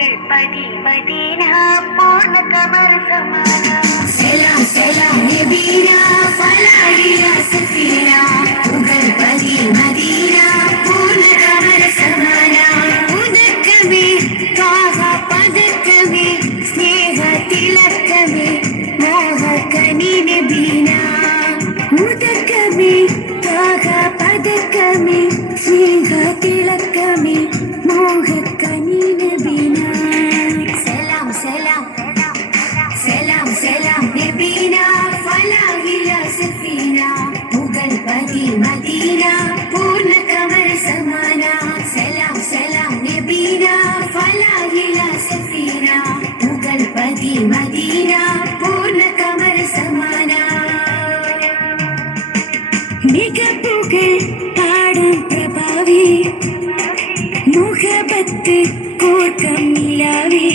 पदी मदीना पूर्ण कमर समाना सलाम सलाम नबीना फलाहिया सफीना उगल पदी मदीना पूर्ण कमर समाना उदकमे काहा पदकमे स्नेह तिलकमे मोह कनी नबीना उदकमे काहा पदकमे स्नेह तिलकमे मोह कनी नबीना सलाम सलाम सलाम सलाम नबीना फलाहिया सफीना मुगल पदी मदीना पूर्ण कमर समाना सलाम सलाम नबीना फलाहिया सफीना मुगल पदी मदीना पूर्ण कमर समाना മികപ്പുകൾ പാടും പ്രഭാവി മുഹബത്ത് കോർക്കം നിലാവേ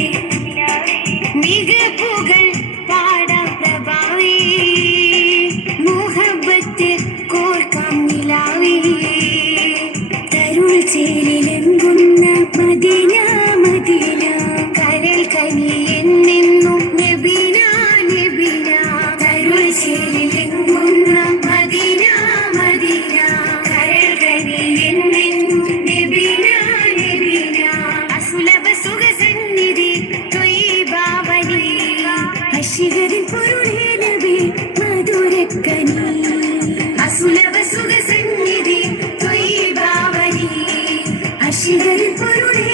മികപ്പുകൾ പാടാം പ്രഭാവി മുഹബത്ത് കോർക്കാം നിലാവേ തരുൾ ചേലിലെങ്കുന്ന മദീന മദീന കരൽ കനി എന്നെന്നും നബീന നബീന തരുൾ ചേലിലെങ്കുന്ന മദീന മദീന കരൽ കനി എന്നെന്നും നബീന നബീന അസുലഭ സുഖസന്നിധി ത്വയ്യിബാവനി അശികരിൻ പൊരുളേ നബി മധുരക്കനി അസുലഭ സുഖസന്നിധി ത്വയ്യിബാവനി അശികരിൻ പൊരുളേ